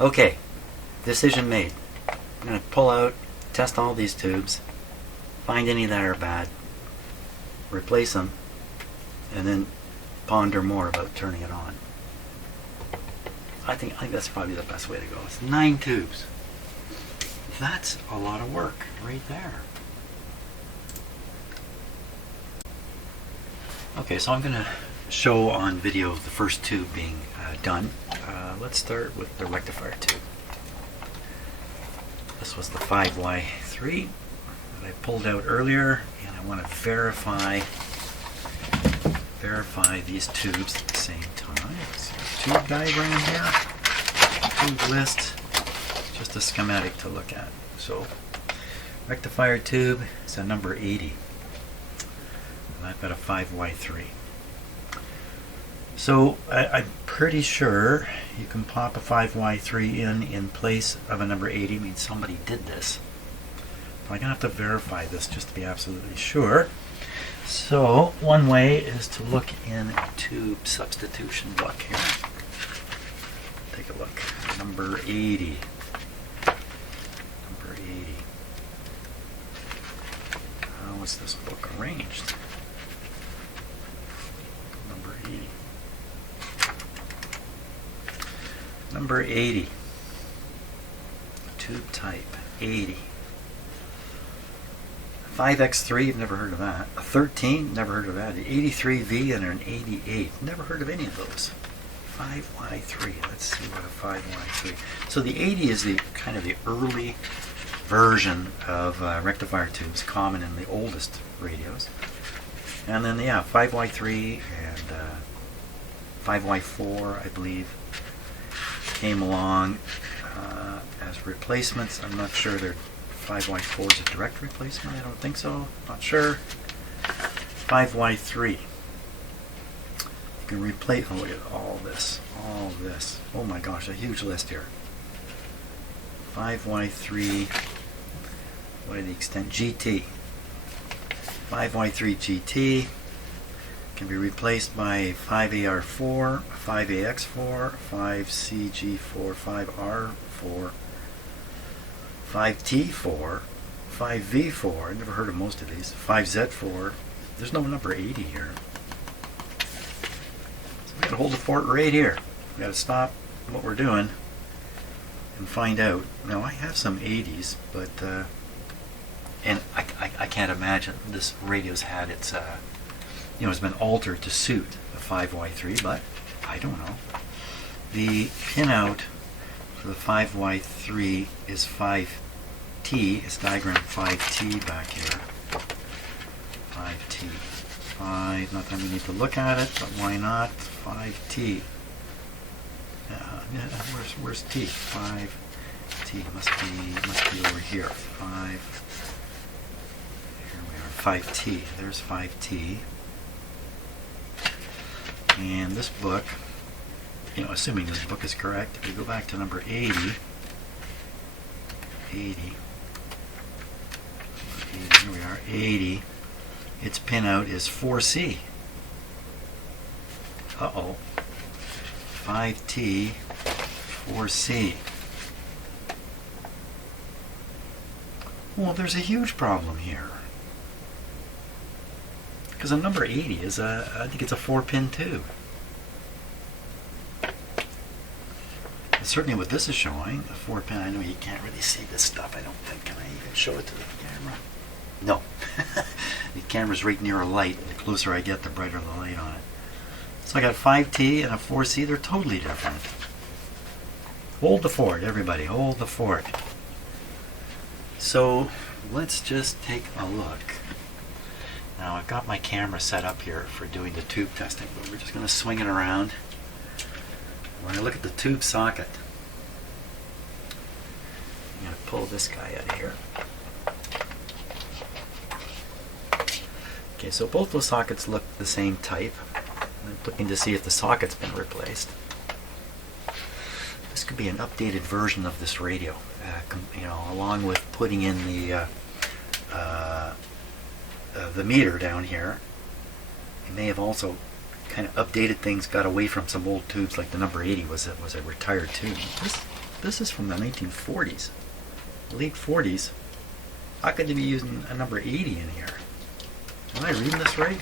Okay, decision made. I'm going to pull out, test all these tubes, find any that are bad, replace them, and then ponder more about turning it on. I think that's probably the best way to go. It's 9 tubes. That's a lot of work right there. Okay, so I'm going to show on video the first tube being done. Let's start with the rectifier tube. This was the 5Y3 that I pulled out earlier, and I want to verify these tubes at the same time. So tube diagram here, tube list, just a schematic to look at. So rectifier tube is a number 80, and I've got a 5Y3. So I'm pretty sure you can pop a 5Y3 in place of a number 80. Means somebody did this. But I'm going to have to verify this just to be absolutely sure. So one way is to look in tube substitution book here. Take a look. Number 80. Number 80. How is this book arranged? Number 80. Number 80. Tube type 80. 5X3, you've never heard of that. A 13, never heard of that. An 83V and an 88, never heard of any of those. 5Y3, let's see what a 5Y3. So the 80 is the kind of the early version of rectifier tubes, common in the oldest radios. And then, yeah, 5Y3 and 5Y4, I believe, came along as replacements. I'm not sure they're 5Y4 is a direct replacement. I don't think so. Not sure. 5Y3. You can replace. Oh, look at all this. All this. Oh my gosh, a huge list here. 5Y3. What are the extent? GT. 5Y3 GT can be replaced by 5AR4, 5AX4, 5CG4, 5R4. 5T4, 5V4, I've never heard of most of these, 5Z4, there's no number 80 here. So we gotta hold the fort right here. We gotta stop what we're doing and find out. Now I have some 80s, but, and I can't imagine this radio's had its, it's been altered to suit the 5Y3, but I don't know. The pinout for the 5Y3 is 5T. It's diagram 5T back here. 5T. 5, not that we need to look at it, but why not? 5T. Where's T? 5T must be over here. 5. Here we are. 5T. There's 5T. And this book, assuming this book is correct, if we go back to number 80, here we are, 80, its pinout is 4C. Uh-oh. 5T, 4C. Well, there's a huge problem here. Because a number 80 is I think it's a 4-pin tube. Certainly what this is showing, a 4-pin, I know you can't really see this stuff, I don't think. Can I even show it to the camera? No. The camera's right near a light. The closer I get, the brighter the light on it. So I got 5T and a 4C, they're totally different. Hold the fort, everybody, hold the fort. So let's just take a look. Now I've got my camera set up here for doing the tube testing, but we're just going to swing it around. When I look at the tube socket, I'm going to pull this guy out of here. Okay, so both those sockets look the same type. I'm looking to see if the socket's been replaced. This could be an updated version of this radio, along with putting in the meter down here. It may have also kind of updated things, got away from some old tubes, like the number 80 was a retired tube. This is from the 1940s, late 40s. How could they be using a number 80 in here? Am I reading this right?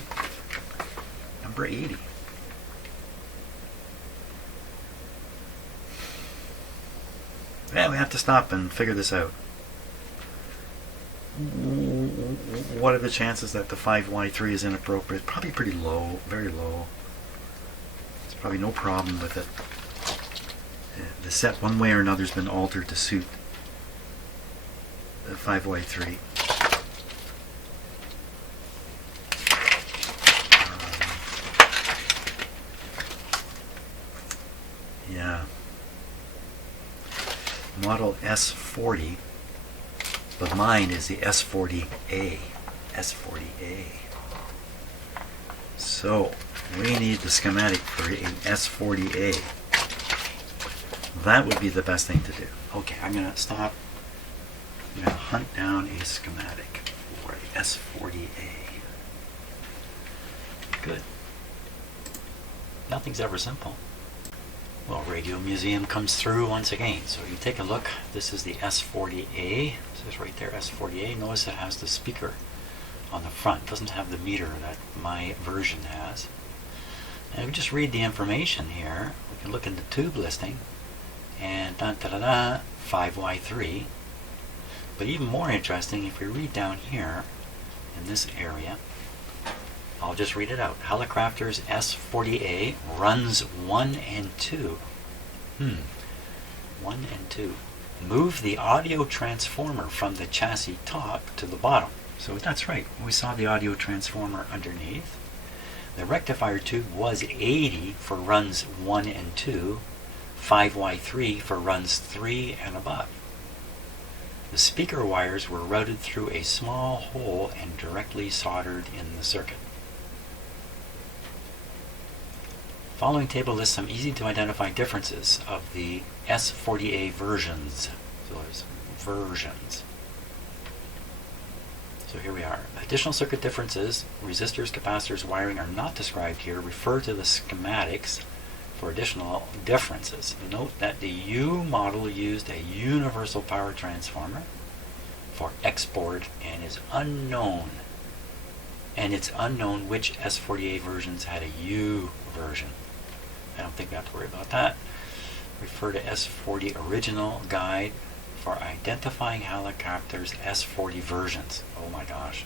Number 80. Yeah, we have to stop and figure this out. What are the chances that the 5Y3 is inappropriate? Probably pretty low, very low. There's probably no problem with it. The set one way or another has been altered to suit the 5Y3. Yeah. Model S40, but mine is the S-40A. S-40A. So, we need the schematic for an S-40A. That would be the best thing to do. Okay, I'm going to stop. I'm going to hunt down a schematic for the S-40A. Good. Nothing's ever simple. Well, Radio Museum comes through once again. So you take a look. This is the S-40A. It says right there S-40A. Notice it has the speaker on the front. It doesn't have the meter that my version has. And we just read the information here. We can look in the tube listing. And 5Y3. But even more interesting, if we read down here in this area, I'll just read it out. Hallicrafters S-40A runs 1 and 2. 1 and 2. Move the audio transformer from the chassis top to the bottom. So that's right. We saw the audio transformer underneath. The rectifier tube was 80 for runs 1 and 2. 5Y3 for runs 3 and above. The speaker wires were routed through a small hole and directly soldered in the circuit. Following table lists some easy to identify differences of the S-40A versions. So there's versions. So here we are. Additional circuit differences, resistors, capacitors, wiring are not described here. Refer to the schematics for additional differences. Note that the U model used a universal power transformer for export and is unknown. And it's unknown which S-40A versions had a U version. I don't think we have to worry about that. Refer to S-40 original guide for identifying Hallicrafters S-40 versions. Oh my gosh.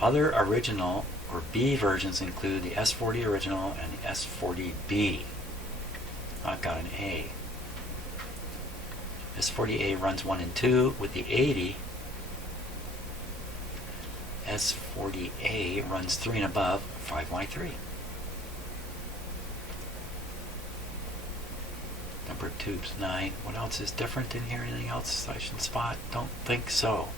Other original or B versions include the S-40 original and the S-40B. I've got an A. S-40A runs 1 and 2 with the 80. S-40A runs 3 and above, 5Y3. Number of tubes 9. What else is different in here? Anything else I should spot? Don't think so.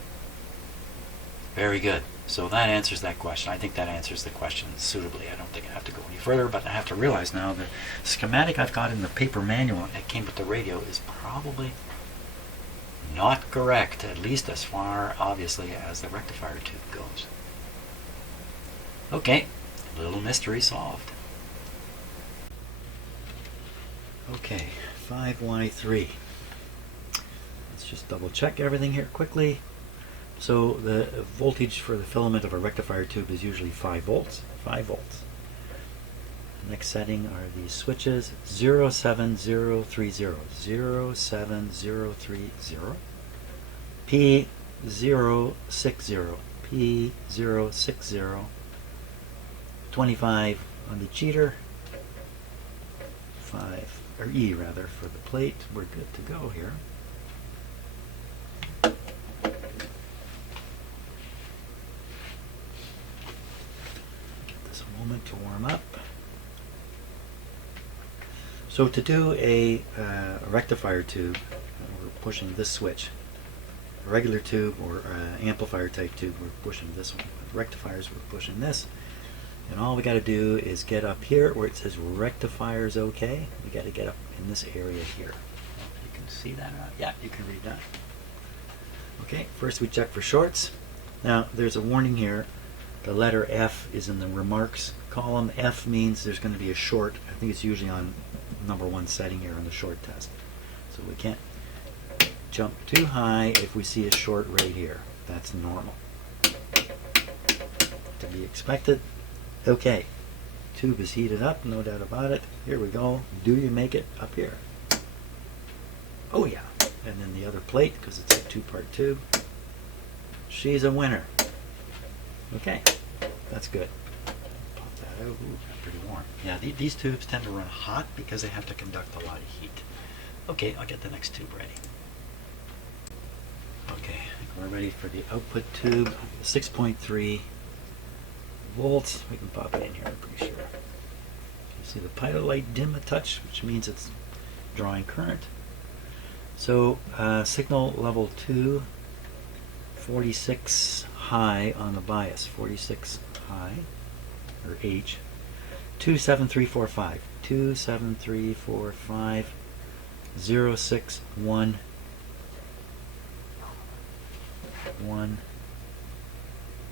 Very good. So that answers that question. I think that answers the question suitably. I don't think I have to go any further, but I have to realize now the schematic I've got in the paper manual that came with the radio is probably not correct, at least as far, obviously, as the rectifier tube goes. Okay, little mystery solved. Okay, 5Y3. Let's just double check everything here quickly. So the voltage for the filament of a rectifier tube is usually 5 volts. 5 volts. The next setting are these switches 07030, 07030, P060, P060, 25 on the cheater, 5, or E rather, for the plate. We're good to go here. Moment to warm up. So to do a rectifier tube, we're pushing this switch. A regular tube or amplifier type tube, we're pushing this one. With rectifiers, we're pushing this. And all we got to do is get up here where it says rectifiers OK. We got to get up in this area here. You can see that? Yeah, you can read that. Okay, first we check for shorts. Now there's a warning here. The letter F is in the remarks column. F means there's going to be a short. I think it's usually on number 1 setting here on the short test. So we can't jump too high if we see a short right here. That's normal. To be expected. Okay. Tube is heated up, no doubt about it. Here we go. Do you make it up here? Oh yeah. And then the other plate, because it's a two-part tube. She's a winner. Okay. That's good. Pop that out. Ooh, that's pretty warm. Yeah, these tubes tend to run hot because they have to conduct a lot of heat. Okay, I'll get the next tube ready. Okay, we're ready for the output tube. 6.3 volts. We can pop it in here, I'm pretty sure. You see the pilot light dim a touch, which means it's drawing current. So signal level 2, 46 high on the bias, 46 high, or H, 27345, 27345, 061, 1.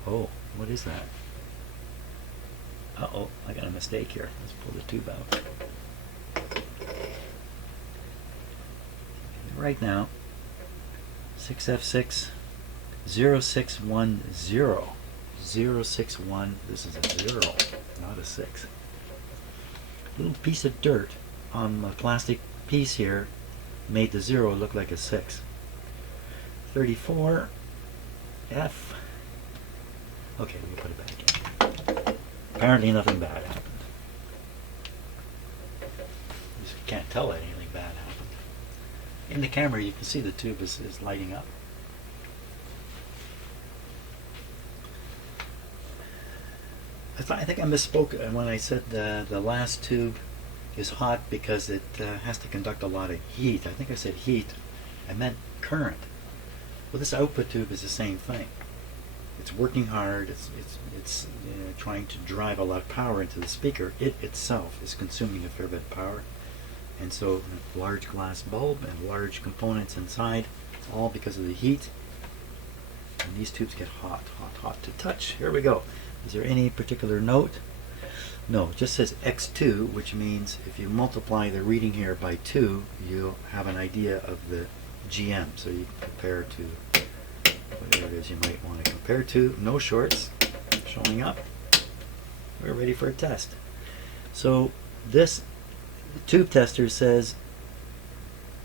Oh, what is that? Uh-oh, I got a mistake here. Let's pull the tube out. Right now, 6F6, 0610, 061, this is a 0, not a 6. Little piece of dirt on the plastic piece here made the 0 look like a 6. 34, F. Okay, we put it back in. Apparently nothing bad happened. You just can't tell that anything bad happened. In the camera you can see the tube is lighting up. I think I misspoke when I said the last tube is hot because it has to conduct a lot of heat. I think I said heat. I meant current. Well, this output tube is the same thing. It's working hard. It's trying to drive a lot of power into the speaker. It itself is consuming a fair bit of power. And so a large glass bulb and large components inside, all because of the heat. And these tubes get hot, hot, hot to touch. Here we go. Is there any particular note? No, it just says X2, which means if you multiply the reading here by 2, you'll have an idea of the GM. So you compare to whatever it is you might want to compare to. No shorts showing up. We're ready for a test. So this tube tester says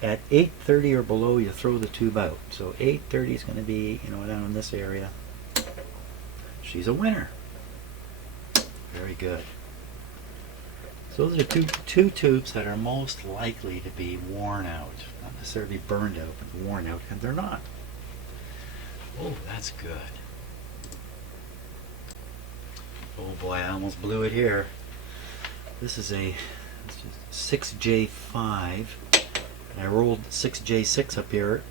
at 830 or below you throw the tube out. So 830 is going to be, down in this area. She's a winner. Very good. So those are two tubes that are most likely to be worn out. Not necessarily burned out, but worn out, and they're not. Oh, that's good. Oh boy, I almost blew it here. This is a 6J5. And I rolled 6J6 up here,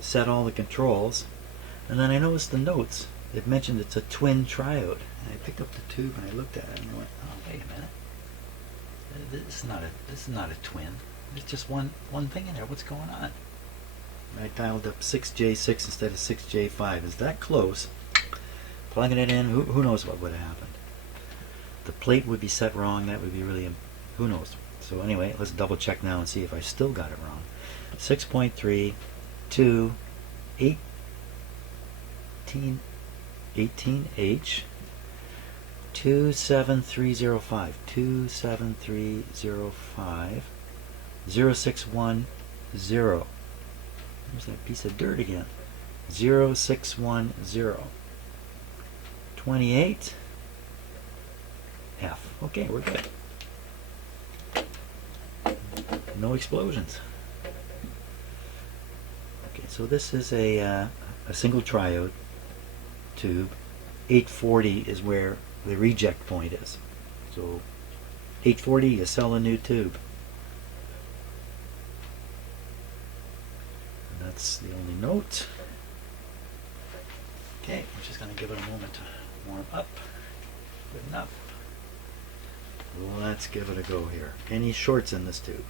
set all the controls, and then I noticed the notes. It mentioned it's a twin triode. And I picked up the tube and I looked at it and I went, oh, wait a minute. This is not a twin. There's just one thing in there. What's going on? And I dialed up 6J6 instead of 6J5. Is that close? Plugging it in, who knows what would have happened. The plate would be set wrong. That would be really, who knows. So anyway, let's double check now and see if I still got it wrong. 6.3, 2, 18H, 27305, 27305, 0610. There's that piece of dirt again. 0610. 28 F. Okay, we're good. No explosions. Okay, so this is a single triode tube. 840 is where the reject point is. So 840, you sell a new tube. And that's the only note. Okay, I'm just going to give it a moment to warm up. Good enough. Let's give it a go here. Any shorts in this tube?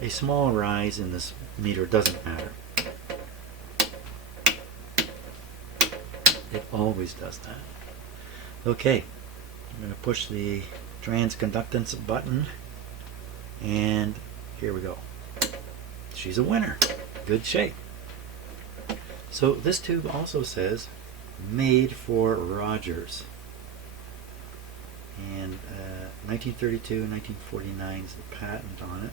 A small rise in this meter doesn't matter. It always does that. Okay, I'm going to push the transconductance button, and here we go. she's a winner. Good shape. So this tube also says made for Rogers. And 1932, 1949 is the patent on it.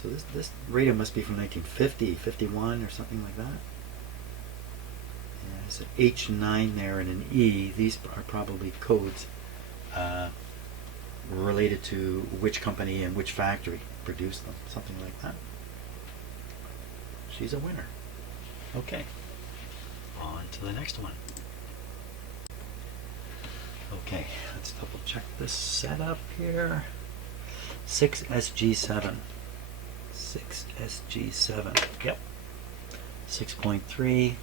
So this radio must be from 1950, 51 or something like that. And there's an H9 there and an E. These are probably codes related to which company and which factory produced them, something like that. She's a winner. Okay, on to the next one. Okay, let's double check this setup here. 6SG7. 6SG7. Yep. 6.3.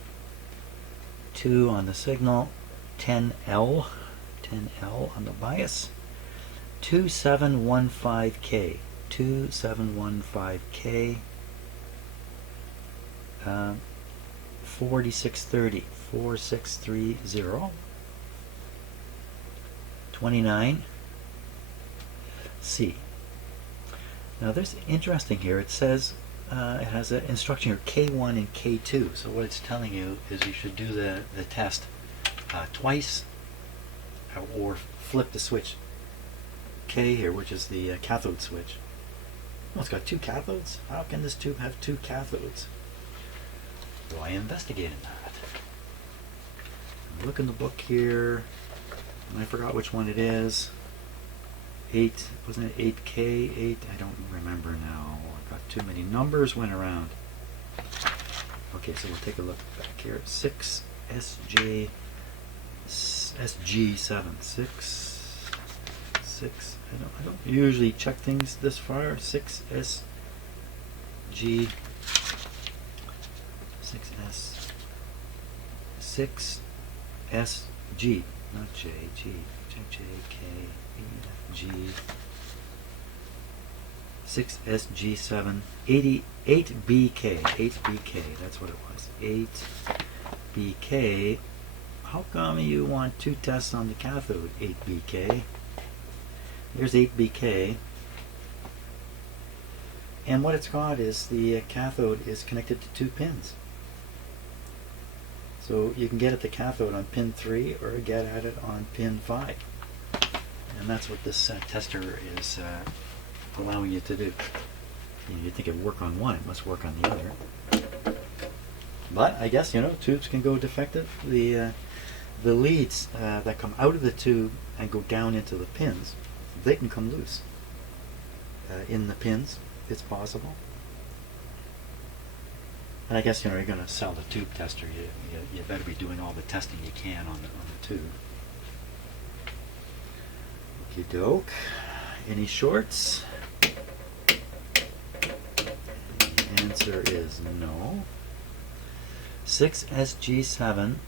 2 on the signal. 10L. 10L on the bias. 2715K. 2715K. 4630. 4630. 29 C. Now there's interesting here. It says it has an instruction here K1 and K2. So what it's telling you is you should do the test twice or flip the switch K here, which is the cathode switch. Oh, it's got 2 cathodes? How can this tube have 2 cathodes? So I investigated that. Look in the book here. And I forgot which one it is. 8, wasn't it 8K? 8, I don't remember now. I got too many numbers went around. Okay, so we'll take a look back here. 6SG7. 6. I don't usually check things this far. 6SG. 6SG. Not J, G, J, K, E, F, G. 6SG7, 8BK, 8BK, that's what it was. 8BK. How come you want 2 tests on the cathode? 8BK. Here's 8BK. And what it's got is the cathode is connected to 2 pins. So you can get at the cathode on pin 3 or get at it on pin 5. And that's what this tester is allowing you to do. You'd think it would work on one, it must work on the other. But I guess, tubes can go defective. The leads that come out of the tube and go down into the pins, they can come loose. In the pins, it's possible. And I guess, you're going to sell the tube tester. You better be doing all the testing you can on the tube. Okie doke. Any shorts? The answer is no. 6SG7.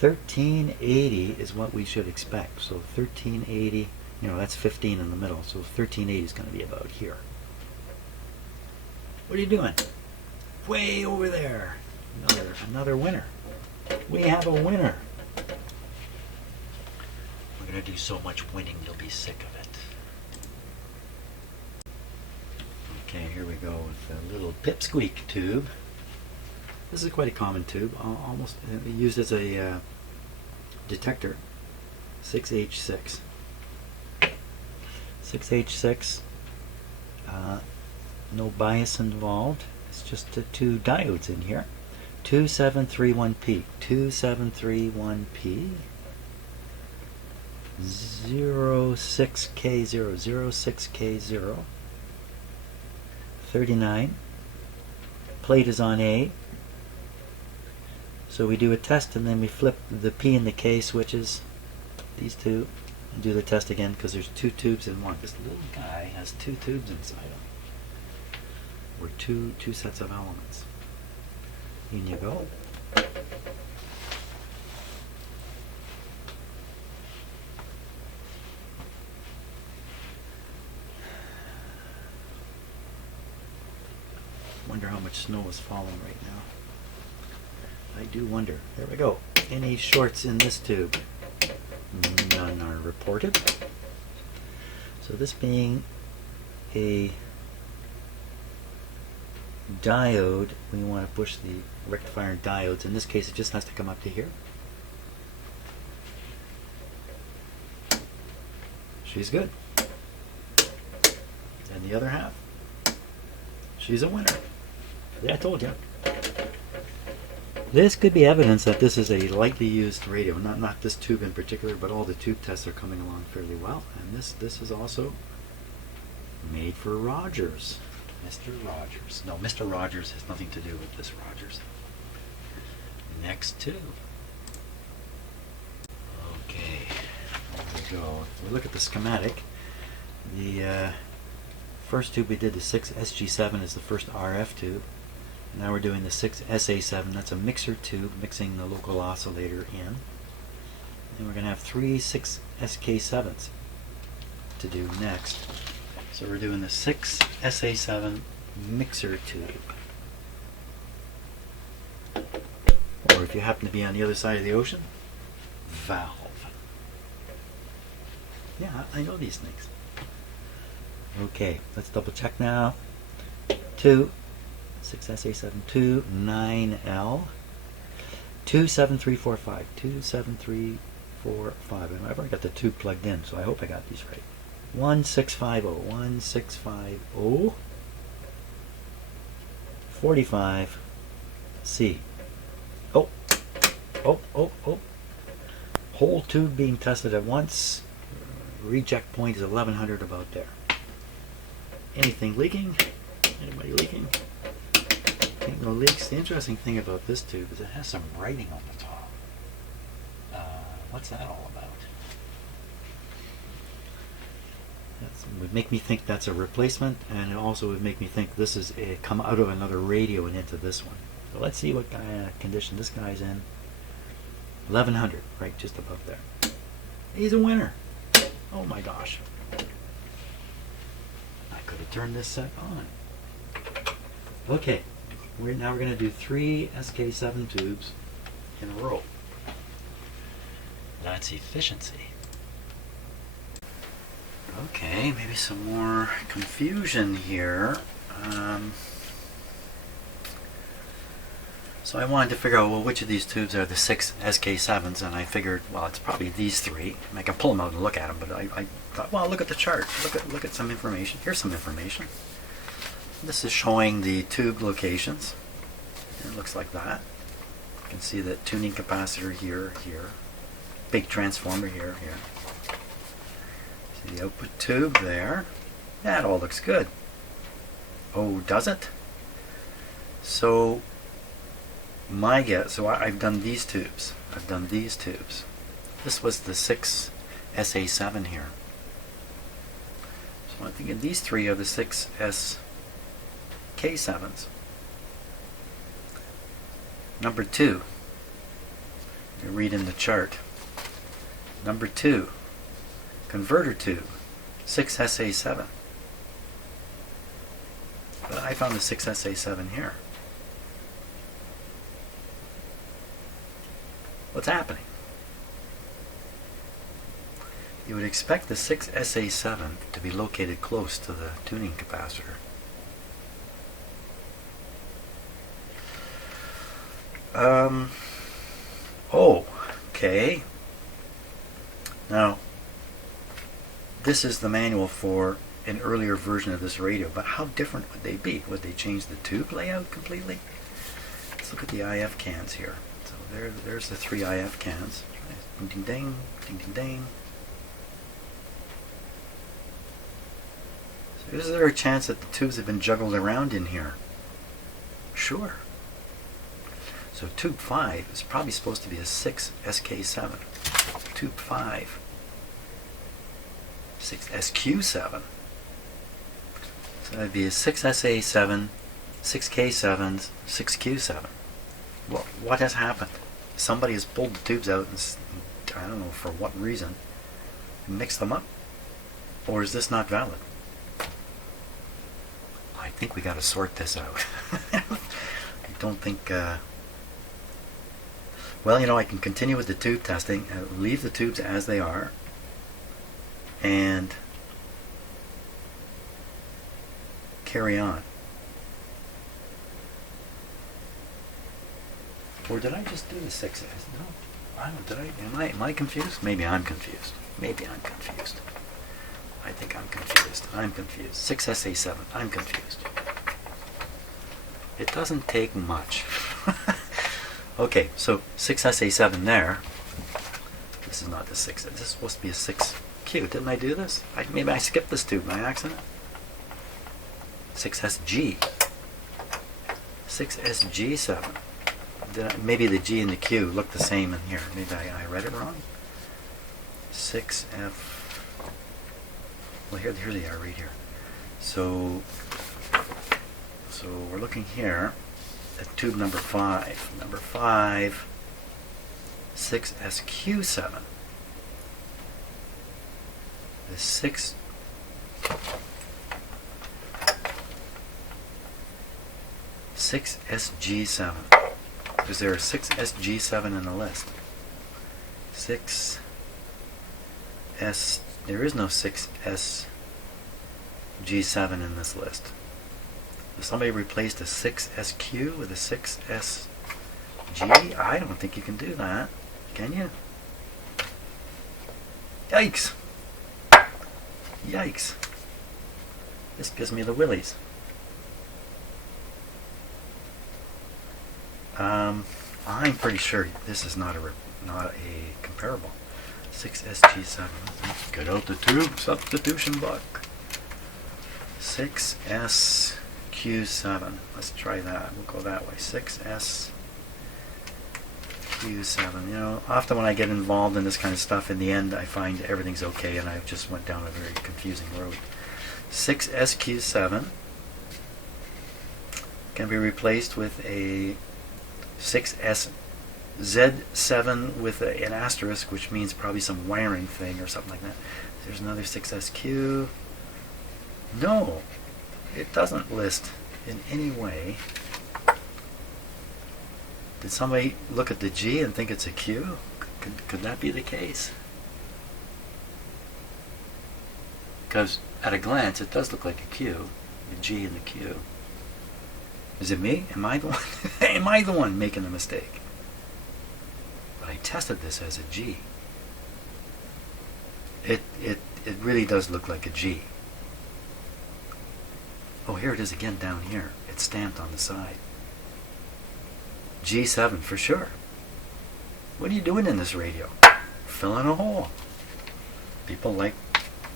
1380 is what we should expect. So 1380, that's 15 in the middle. So 1380 is going to be about here. What are you doing? Way over there. Another winner. We have a winner. We're going to do so much winning you'll be sick of it. Okay, here we go with a little pipsqueak tube. This is quite a common tube, almost used as a detector. 6H6. 6H6. No bias involved. It's just 2 diodes in here. 2731P. 2731P. 06K0. 06K0. 39. Plate is on A. So we do a test and then we flip the P and the K switches, these 2, and do the test again because there's 2 tubes in one. This little guy has 2 tubes inside him. Or two sets of elements. In you go. Wonder how much snow is falling right now. I do wonder. There we go. Any shorts in this tube? None are reported. So this being a diode, we want to push the rectifier and diodes. In this case, it just has to come up to here. She's good. And the other half, she's a winner. Yeah, I told you. This could be evidence that this is a lightly used radio. Not this tube in particular, but all the tube tests are coming along fairly well. And this is also made for Rogers. Mr. Rogers. No, Mr. Rogers has nothing to do with this Rogers. Next tube. Okay, there we go. If we look at the schematic, the first tube we did, the 6SG7, is the first RF tube. Now we're doing the 6SA7, that's a mixer tube, mixing the local oscillator in. And we're going to have 3 6SK7s to do next. So we're doing the 6SA7 mixer tube. Or if you happen to be on the other side of the ocean, valve. Yeah, I know these things. Okay, let's double check now. 6SA7 2 9L 27345 27345. And I've already got the tube plugged in, so I hope I got these right. 1650 1650 45 C. Oh. Whole tube being tested at once. Reject point is 1100 about there. Anything leaking? Anybody leaking? Ain't no leaks. The interesting thing about this tube is it has some writing on the top. What's that all about? That would make me think that's a replacement, and it also would make me think this is a come out of another radio and into this one. So let's see what kind of condition this guy's in. 1100, right just above there. He's a winner. Oh my gosh. I could have turned this set on. Okay, now we're going to do 3 SK7 tubes in a row. That's efficiency. Okay, maybe some more confusion here. So I wanted to figure out, well, which of these tubes are the 6 SK7s, and I figured, well, it's probably these 3. I can pull them out and look at them, but I thought, well, look at the chart. Look at some information. Here's some information. This is showing the tube locations. It looks like that. You can see the tuning capacitor here, here. Big transformer here, here. See the output tube there. That all looks good. Oh, does it? So my guess, so I've done these tubes. I've done these tubes. This was the 6 SA7 here. So I'm thinking these 3 are the 6 SK7s. Number 2. You read in the chart. Number 2. Converter tube. 6 SA7. But I found the 6 SA7 here. What's happening? You would expect the 6 SA7 to be located close to the tuning capacitor. Oh, okay. Now, this is the manual for an earlier version of this radio, but how different would they be? Would they change the tube layout completely? Let's look at the IF cans here. So there's the 3 IF cans. Ding ding ding, ding ding ding. So is there a chance that the tubes have been juggled around in here? Sure. So tube 5 is probably supposed to be a 6 SK7. Tube 5. 6 SQ7. So that would be a 6 SA7, 6 K7s, 6 Q7. Well, what has happened? Somebody has pulled the tubes out, and I don't know for what reason, and mixed them up? Or is this not valid? I think we got to sort this out. I don't think... well, you know, I can continue with the tube testing, leave the tubes as they are, and carry on. Or did I just do the 6S? No. I don't, did I? Am I confused? Maybe I'm confused. Maybe I'm confused. I think I'm confused. I'm confused. 6SA7. I'm confused. It doesn't take much. Okay, so 6SA7 there. This is not the 6. This is supposed to be a 6Q. Didn't I do this? Maybe I skipped this tube by accident. 6SG. 6SG7. Maybe the G and the Q look the same in here. Maybe I read it wrong. 6F. Well, here they are right here. So we're looking here at tube number 5. Number 5, 6SQ7. The 6SG7. Is there a 6SG7 in the list? 6S. There is no 6SG7 in this list. Somebody replaced a 6SQ with a 6SG? I don't think you can do that. Can you? Yikes! Yikes! This gives me the willies. I'm pretty sure this is not a comparable. 6SG7. Get out the tube substitution book. 6SQ7. Let's try that. We'll go that way. 6SQ7. You know, often when I get involved in this kind of stuff, in the end I find everything's okay, and I just went down a very confusing road. 6SQ7 can be replaced with a 6SZ7 with an asterisk, which means probably some wiring thing or something like that. There's another 6SQ. No, it doesn't list in any way. Did somebody look at the G and think it's a Q? Could that be the case? Because at a glance it does look like a Q, the G and the Q. Is it me? Am I the one? Am I the one making the mistake? But I tested this as a G. It really does look like a G. Oh, here it is again down here. It's stamped on the side. G7 for sure. What are you doing in this radio? Filling a hole. People like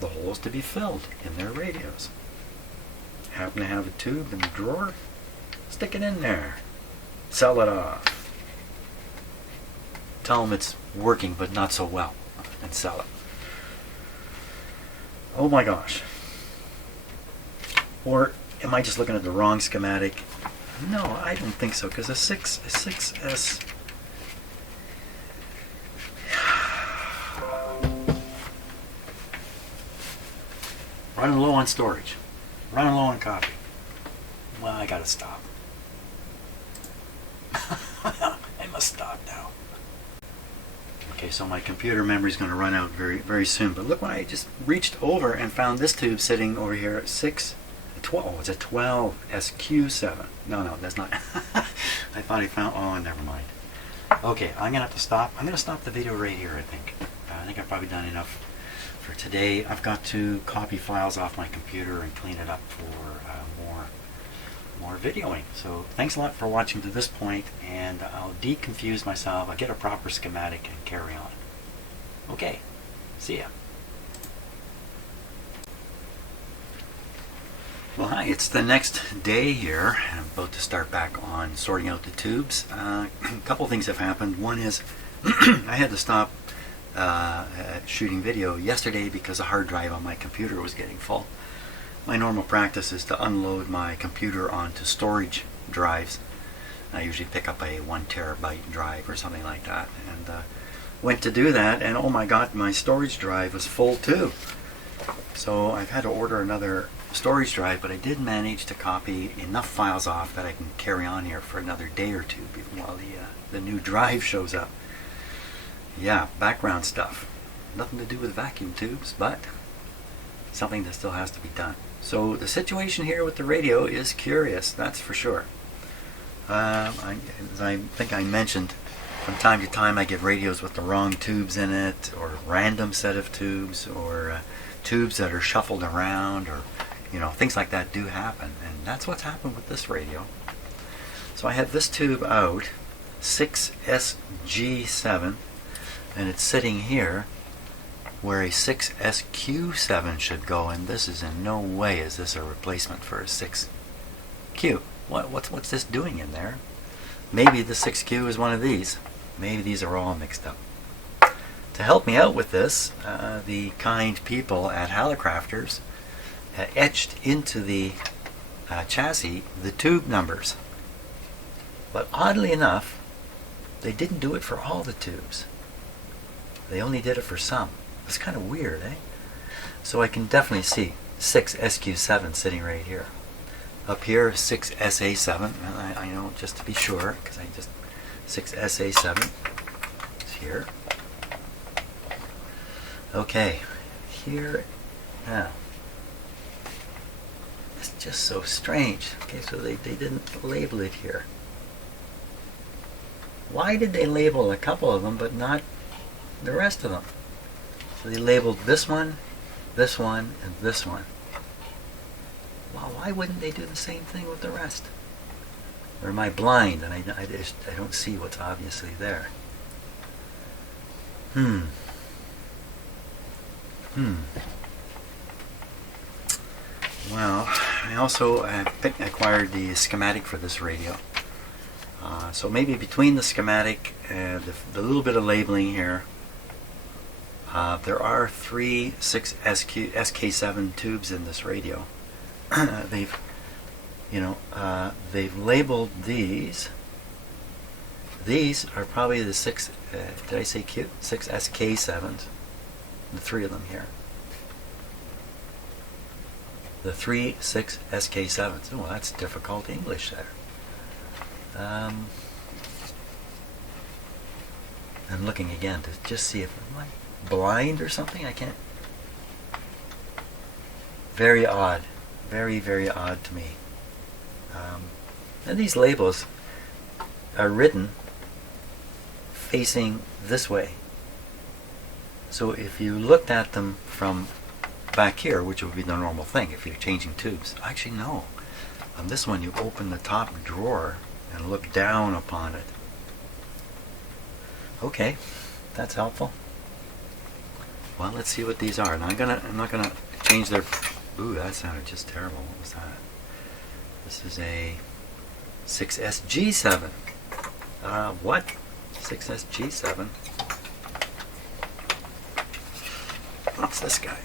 the holes to be filled in their radios. Happen to have a tube in the drawer? Stick it in there. Sell it off. Tell them it's working but not so well, and sell it. Oh my gosh. Or am I just looking at the wrong schematic? No, I don't think so, because a 6S... Running low on storage. Running low on copy. Well, I gotta stop. I must stop now. Okay, so my computer memory is going to run out very, very soon. But look, when I just reached over and found this tube sitting over here at 12. Oh, it's a 12SQ7. No, that's not. I thought I found. Oh, never mind. Okay, I'm gonna have to stop. I'm gonna stop the video right here. I think I've probably done enough for today. I've got to copy files off my computer and clean it up for more videoing. So thanks a lot for watching to this point, and I'll deconfuse myself. I'll get a proper schematic and carry on. Okay, see ya. Well, hi, it's the next day here. I'm about to start back on sorting out the tubes. A couple things have happened. One is I had to stop shooting video yesterday because the hard drive on my computer was getting full. My normal practice is to unload my computer onto storage drives. I usually pick up a 1 terabyte drive or something like that, and went to do that, and oh my god, my storage drive was full too. So I've had to order another storage drive, but I did manage to copy enough files off that I can carry on here for another day or two while the new drive shows up. Yeah, background stuff. Nothing to do with vacuum tubes, but something that still has to be done. So the situation here with the radio is curious, that's for sure. As I think I mentioned, from time to time I get radios with the wrong tubes in it, or random set of tubes, or tubes that are shuffled around, or things like that do happen, and that's what's happened with this radio. So I have this tube out, 6SG7, and it's sitting here where a 6SQ7 should go, and this is in no way is this a replacement for a 6Q. What's this doing in there? Maybe the 6Q is one of these. Maybe these are all mixed up. To help me out with this, the kind people at Hallicrafters etched into the chassis the tube numbers. But oddly enough, they didn't do it for all the tubes. They only did it for some. It's kind of weird, eh? So I can definitely see 6SQ7 sitting right here. Up here, 6SA7. I know just to be sure, because 6SA7 is here. Okay, here now. It's just so strange. Okay, so they didn't label it here. Why did they label a couple of them but not the rest of them? So they labeled this one, and this one. Well, why wouldn't they do the same thing with the rest? Or am I blind and I don't see what's obviously there? Well, I also acquired the schematic for this radio. So maybe between the schematic and the little bit of labeling here, there are 3 SK7 tubes in this radio. They've labeled these. These are probably the 6. Did I say Q? 6 SK7s. The 3 of them here. The 3 6 SK7s. Oh, that's difficult English there. I'm looking again to just see if am I blind or something. I can't. Very odd. Very, very odd to me. And these labels are written facing this way. So if you looked at them from back here, which would be the normal thing if you're changing tubes. Actually, no. On this one, you open the top drawer and look down upon it. Okay, that's helpful. Well, let's see what these are. Now I'm not gonna change their. Ooh, that sounded just terrible. What was that? This is a 6SG7. What? 6SG7? What's this guy?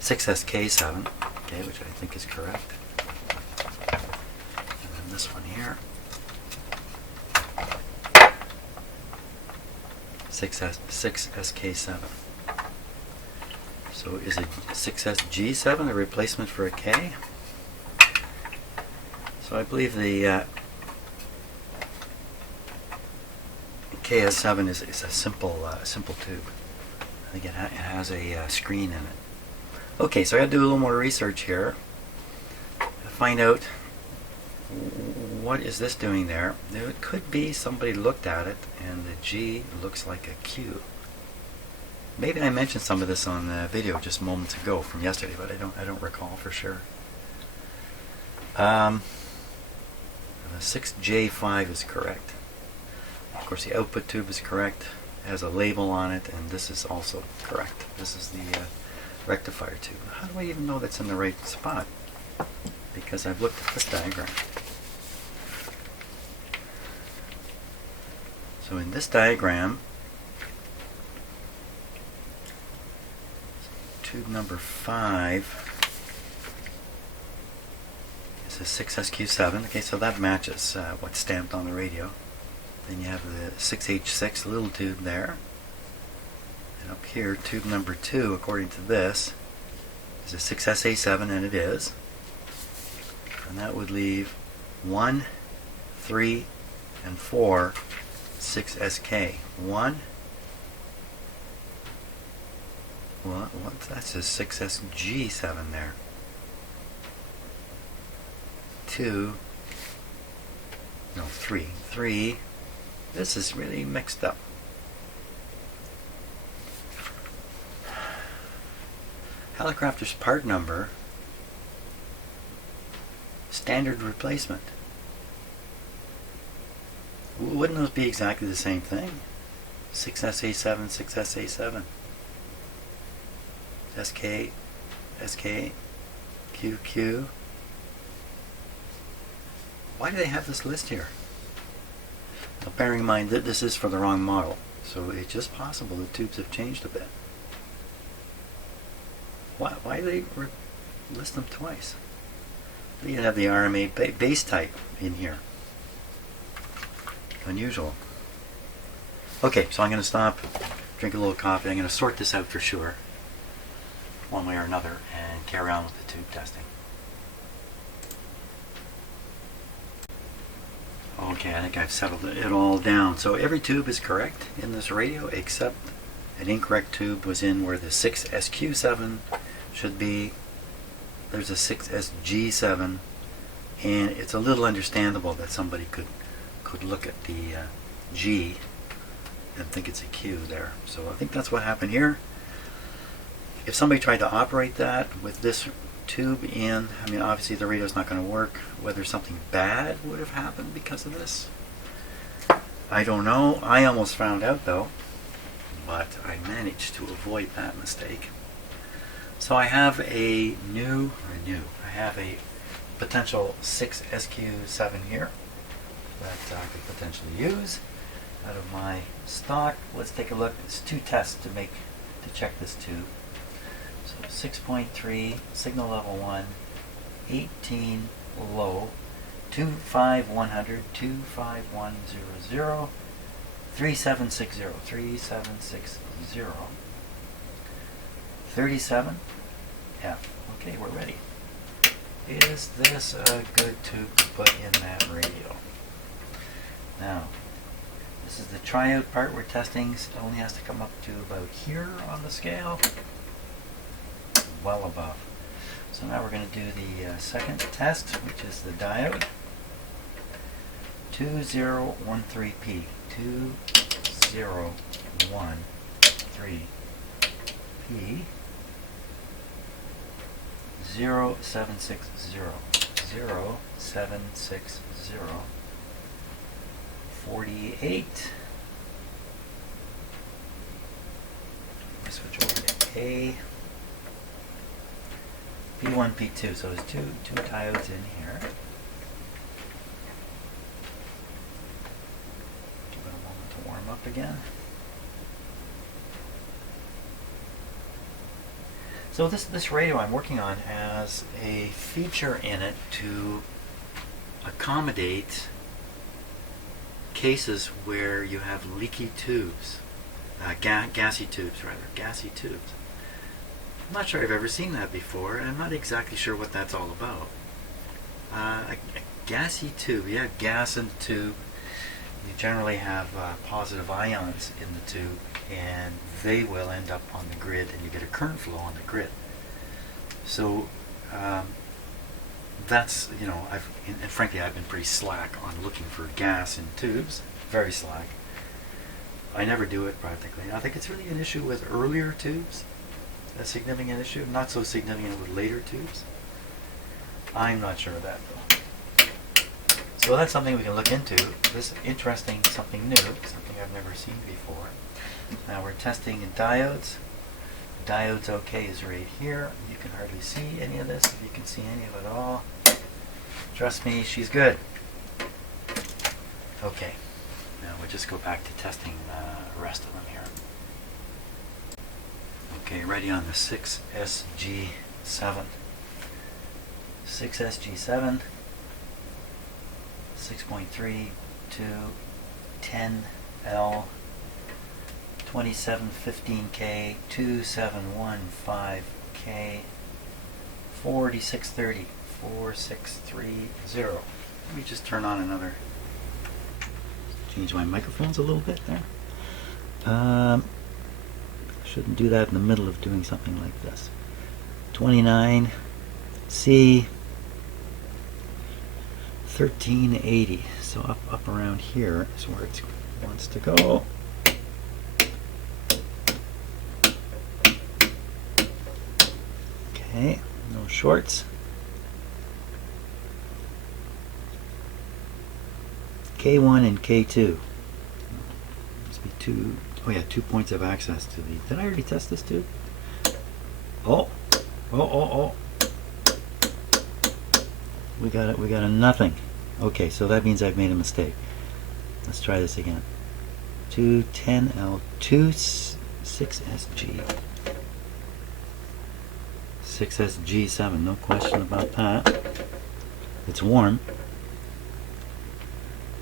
6SK7, okay, which I think is correct. And then this one here. 6SK7. So is a 6SG7 a replacement for a K? So I believe the KS7 is a simple tube. I think it has a screen in it. Okay, so I got to do a little more research here to find out what is this doing there. It could be somebody looked at it and the G looks like a Q. Maybe I mentioned some of this on the video just moments ago from yesterday, but I don't recall for sure. The 6J5 is correct. Of course, the output tube is correct. It has a label on it, and this is also correct. This is the rectifier tube. How do I even know that's in the right spot? Because I've looked at this diagram. So in this diagram, tube number 5 is a 6SQ7. Okay, so that matches what's stamped on the radio. Then you have the 6H6 little tube there. And up here, tube number 2, according to this, is a 6SA7, and it is. And that would leave 1, 3, and 4, 6SK. 1, what? That's a 6SG7 there. 2, no, 3. 3. This is really mixed up. Hallicrafters part number, standard replacement. Wouldn't those be exactly the same thing? 6SA7, 6SA7. SK, SK, QQ. Why do they have this list here? Now, bearing in mind that this is for the wrong model, so it's just possible the tubes have changed a bit. Why do they list them twice? You have the RMA base type in here. Unusual. Okay, so I'm going to stop, drink a little coffee. I'm going to sort this out for sure, one way or another, and carry on with the tube testing. Okay, I think I've settled it all down. So every tube is correct in this radio, except an incorrect tube was in where the 6SQ7 should be. There's a 6SG7, and it's a little understandable that somebody could look at the G and think it's a Q there. So I think that's what happened here. If somebody tried to operate that with this tube in, I mean, obviously the radio's not going to work. Whether something bad would have happened because of this, I don't know. I almost found out though, but I managed to avoid that mistake. So I have I have a potential 6SQ7 here that I could potentially use out of my stock. Let's take a look. It's 2 tests to check this tube. So 6.3 signal level 1, 18 low, 25100, 25100, 3760, 3760, 37 F. Okay, we're ready. Is this a good tube to put in that radio? Now, this is the triode part we're testing. It only has to come up to about here on the scale. Well above. So now we're going to do the second test, which is the diode. 2013P. 2013P. 0760. 0760. 48. Switch over to A. P1, P2. So there's two diodes in here. Give it a moment to warm up again. So this radio I'm working on has a feature in it to accommodate cases where you have leaky tubes, gassy tubes. I'm not sure I've ever seen that before, and I'm not exactly sure what that's all about. A gassy tube, you have gas in the tube, you generally have positive ions in the tube, and they will end up on the grid, and you get a current flow on the grid. So that's, you know, and frankly I've been pretty slack on looking for gas in tubes, very slack. I never do it practically. I think it's really an issue with earlier tubes, a significant issue, not so significant with later tubes. I'm not sure of that though. So that's something we can look into. This is interesting, something new, something I've never seen before. Now we're testing diodes. Diodes OK is right here. You can hardly see any of this, if you can see any of it at all. Trust me, she's good. Okay, now we'll just go back to testing the rest of them here. Okay, ready on the 6SG7. 6SG7, 6.3 to 10L, 2715K, 2715K, 4630, 4630. Let me just turn on another. Change my microphones a little bit there. Shouldn't do that in the middle of doing something like this. 29C, 1380. So up around here is where it wants to go. Okay, no shorts. K1 and K2. Must be two. Oh yeah, 2 points of access to the. Did I already test this tube? Oh. We got it. We got a nothing. Okay, so that means I've made a mistake. Let's try this again. 210L 6SG 6SG7. No question about that. It's warm,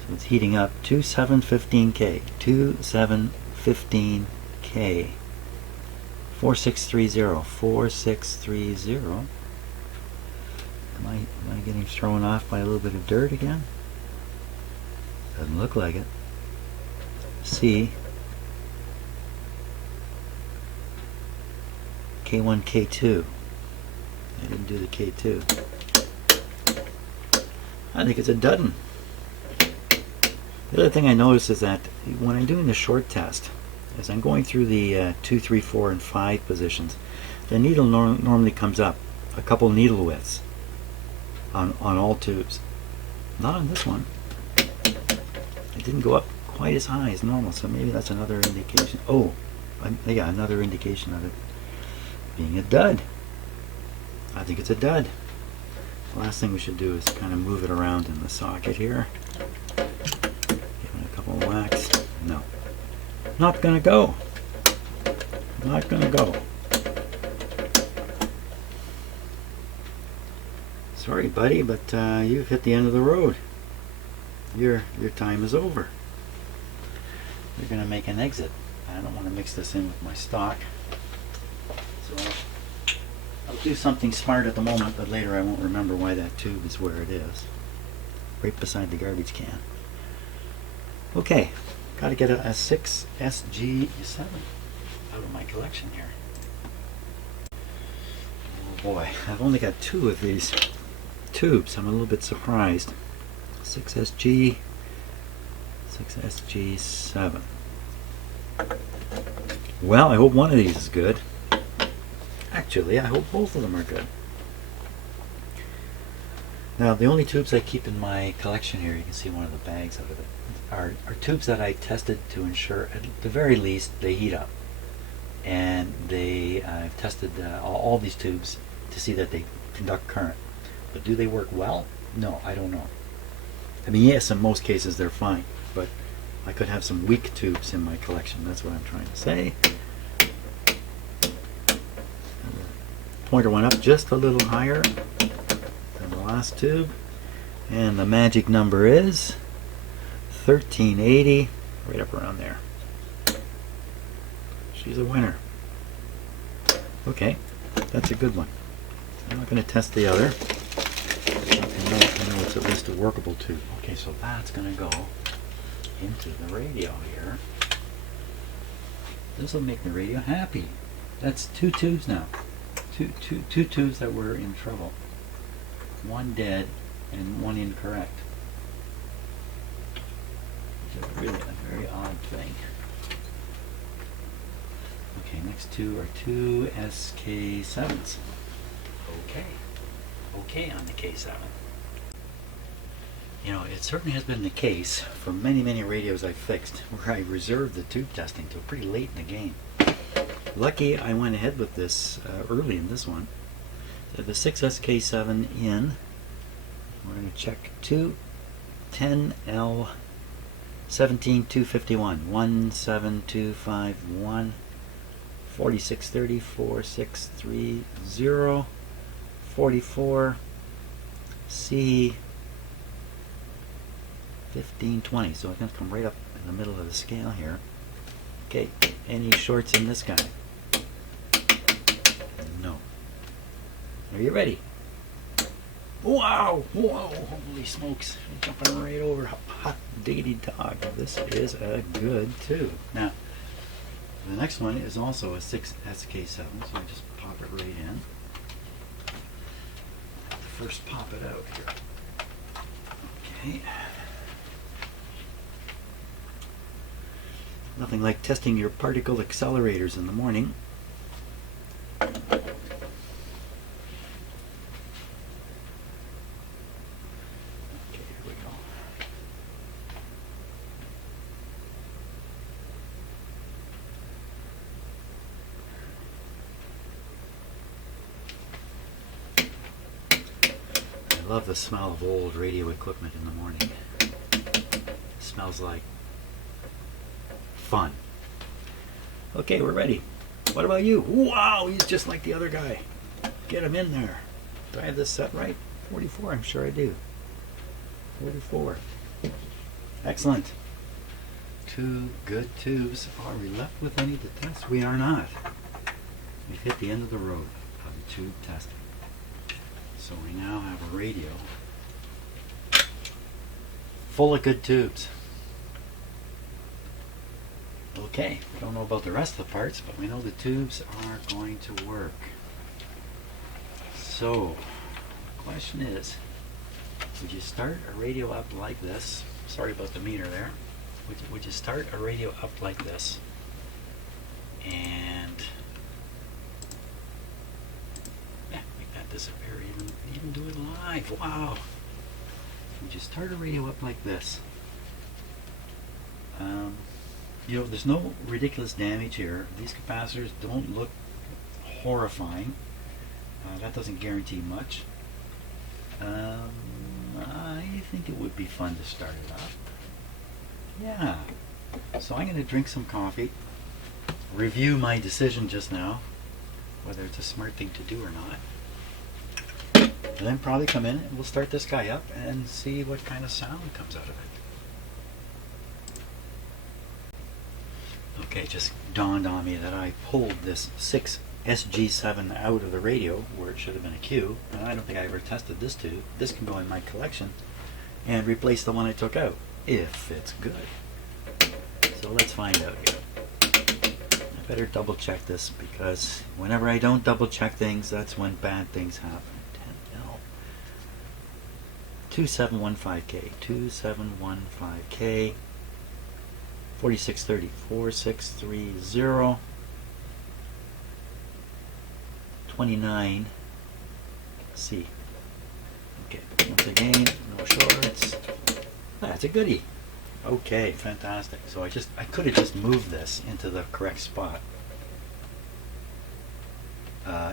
so it's heating up. 2715K 2715K 4630 4630. Am I getting thrown off by a little bit of dirt again? Doesn't look like it. C. K1, K2. I didn't do the K2. I think it's a dud. The other thing I noticed is that when I'm doing the short test, as I'm going through the 2, 3, 4, and 5 positions, the needle normally comes up a couple needle widths on all tubes. Not on this one. It didn't go up quite as high as normal, so maybe that's another indication. Oh, yeah, another indication of it being a dud. I think it's a dud. The last thing we should do is kind of move it around in the socket here. Give it a couple of whacks. No. Not gonna go. Not gonna go. Sorry, buddy, but you've hit the end of the road. Your time is over. You're gonna make an exit. I don't want to mix this in with my stock, so I'll do something smart at the moment, but later I won't remember why that tube is where it is, right beside the garbage can. Okay, got to get a 6SG7 out of my collection here. Oh boy, I've only got 2 of these tubes. I'm a little bit surprised. 6SG7. Well, I hope one of these is good. Actually, I hope both of them are good. Now, the only tubes I keep in my collection here, you can see one of the bags out of it, are tubes that I tested to ensure, at the very least, they heat up. And I've tested all these tubes to see that they conduct current. But do they work well? No, I don't know. I mean, yes, in most cases they're fine, but I could have some weak tubes in my collection. That's what I'm trying to say. Pointer went up just a little higher than the last tube, and the magic number is 1380, right up around there. She's a winner. Okay, that's a good one. I'm not going to test the other. I know it's at least a workable tube. Okay, so that's going to go into the radio here. This will make the radio happy. That's 2 tubes now. Two tubes that were in trouble. 1 dead and 1 incorrect. Which is really a very odd thing. Okay, next 2 are 2 SK7s. Okay on the K7. You know, it certainly has been the case for many radios I've fixed where I reserved the tube testing till pretty late in the game. Lucky I went ahead with this early in this one. So the 6SK7 in. We're going to check 210L 17251 17251 4630 4630 44 C 1520. So it's going to come right up in the middle of the scale here. Okay, any shorts in this guy? No. Are you ready? Wow! Whoa! Holy smokes! I'm jumping right over. Hot diggity dog. This is a good tube. Now, the next one is also a 6SK7, so I just pop it right in. First, pop it out here. Okay. Nothing like testing your particle accelerators in the morning. Okay, here we go. I love the smell of old radio equipment in the morning. It smells like fun. Okay, we're ready. What about you? Wow, he's just like the other guy. Get him in there. Do I have this set right? 44, I'm sure I do. 44. Excellent. Two good tubes. Are we left with any to test? We are not. We've hit the end of the road of the tube testing. So we now have a radio full of good tubes. Okay, we don't know about the rest of the parts, but we know the tubes are going to work. So, the question is, would you start a radio up like this? Sorry about the meter there. Would you start a radio up like this and make that disappear, even do it live? Wow. Would you start a radio up like this? You know, there's no ridiculous damage here. These capacitors don't look horrifying. That doesn't guarantee much. I think it would be fun to start it up. Yeah. So I'm going to drink some coffee, review my decision just now, whether it's a smart thing to do or not, and then probably come in and we'll start this guy up and see what kind of sound comes out of it. Okay, just dawned on me that I pulled this 6 SG7 out of the radio where it should have been a Q, and I don't think I ever tested this tube. This can go in my collection and replace the one I took out, if it's good. So let's find out here. I better double check this, because whenever I don't double check things, that's when bad things happen. 2715K, 2715K. 4630, 4630, 29 C. Okay, once again, no shorts. That's a goodie. Okay, fantastic. So I could have just moved this into the correct spot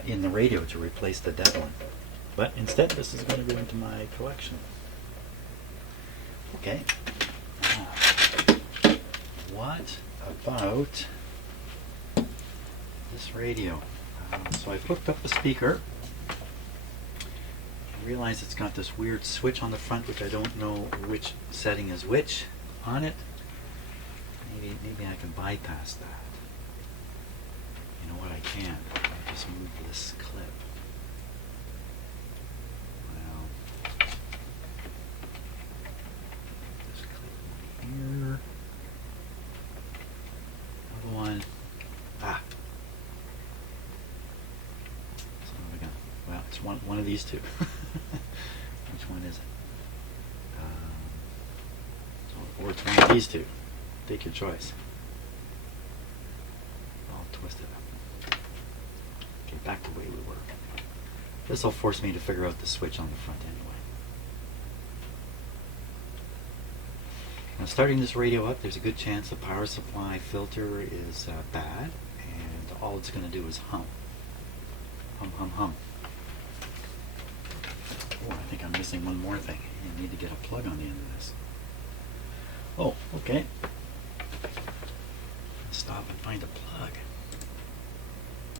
in the radio to replace the dead one. But instead, this is going to go into my collection. Okay. What about this radio? So I've hooked up the speaker. I realize it's got this weird switch on the front, which I don't know which setting is which on it. Maybe I can bypass that. You know what, I can. I just move this clip. Well, this clip here. One. Ah. So what have we got? Well, it's one of these two. Which one is it? Or it's one of these two. Take your choice. I'll twist it up. Okay, back the way we were. This will force me to figure out the switch on the front anyway. Now, starting this radio up, there's a good chance the power supply filter is bad, and all it's going to do is hum. Hum, hum, hum. Oh, I think I'm missing one more thing. You need to get a plug on the end of this. Oh, okay. Let's stop and find a plug.